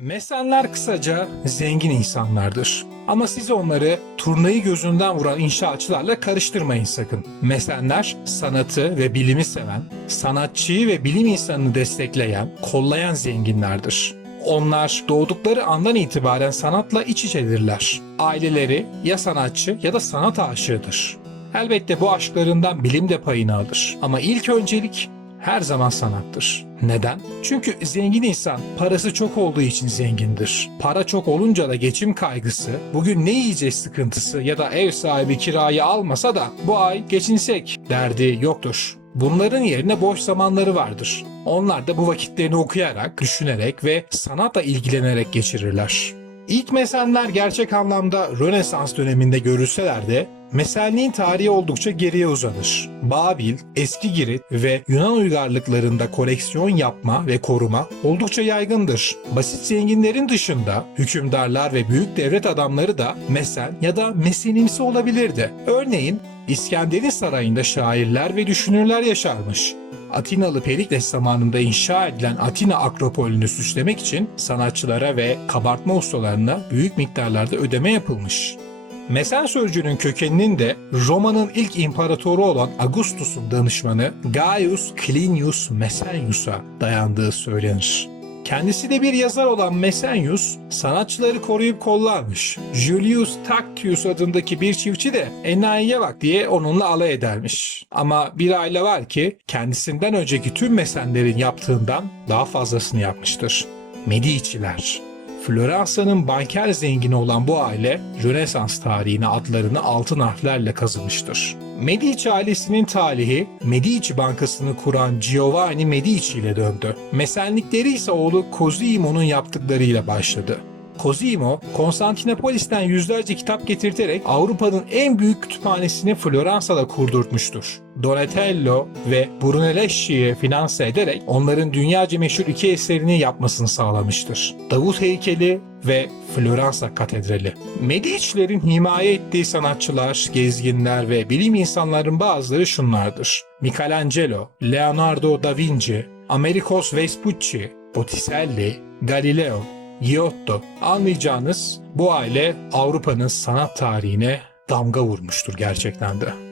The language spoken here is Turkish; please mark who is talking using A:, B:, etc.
A: Mesenler kısaca zengin insanlardır. Ama siz onları turnayı gözünden vuran inşaatçılarla karıştırmayın sakın. Mesenler sanatı ve bilimi seven, sanatçıyı ve bilim insanını destekleyen, kollayan zenginlerdir. Onlar doğdukları andan itibaren sanatla iç içedirler. Aileleri ya sanatçı ya da sanat aşığıdır. Elbette bu aşklarından bilim de payını alır. Ama ilk öncelik her zaman sanattır. Neden? Çünkü zengin insan parası çok olduğu için zengindir. Para çok olunca da geçim kaygısı, bugün ne yiyeceğiz sıkıntısı ya da ev sahibi kirayı almasa da bu ay geçinsek derdi yoktur. Bunların yerine boş zamanları vardır. Onlar da bu vakitlerini okuyarak, düşünerek ve sanatla ilgilenerek geçirirler. İlk mesenler gerçek anlamda Rönesans döneminde görülseler de meselliğin tarihi oldukça geriye uzanır. Babil, eski Girit ve Yunan uygarlıklarında koleksiyon yapma ve koruma oldukça yaygındır. Basit zenginlerin dışında hükümdarlar ve büyük devlet adamları da mesen ya da mesenimsi olabilirdi. Örneğin İskender'in sarayında şairler ve düşünürler yaşarmış. Atinalı Perikles zamanında inşa edilen Atina Akropolünü süslemek için sanatçılara ve kabartma ustalarına büyük miktarlarda ödeme yapılmış. Mesen sözcüğünün kökeninin de Roma'nın ilk imparatoru olan Augustus'un danışmanı Gaius Clinius Mesenius'a dayandığı söylenir. Kendisi de bir yazar olan Mesenius, sanatçıları koruyup kollarmış. Julius Tactius adındaki bir çiftçi de enayiye bak diye onunla alay edermiş. Ama bir aile var ki kendisinden önceki tüm mesenlerin yaptığından daha fazlasını yapmıştır. Medici'ler. Floransa'nın banker zengini olan bu aile Rönesans tarihine adlarını altın harflerle kazımıştır. Medici ailesinin talihi Medici Bankası'nı kuran Giovanni Medici ile döndü. Mesenlikleri ise oğlu Cosimo'nun yaptıklarıyla başladı. Cosimo, Konstantinopolis'ten yüzlerce kitap getirterek Avrupa'nın en büyük kütüphanesini Floransa'da kurdurtmuştur. Donatello ve Brunelleschi'yi finanse ederek onların dünyaca meşhur iki eserini yapmasını sağlamıştır. Davut heykeli ve Floransa katedrali. Medici'lerin himaye ettiği sanatçılar, gezginler ve bilim insanların bazıları şunlardır. Michelangelo, Leonardo da Vinci, Americos Vespucci, Botticelli, Galileo, Giotto. Anlayacağınız bu aile Avrupa'nın sanat tarihine damga vurmuştur gerçekten de.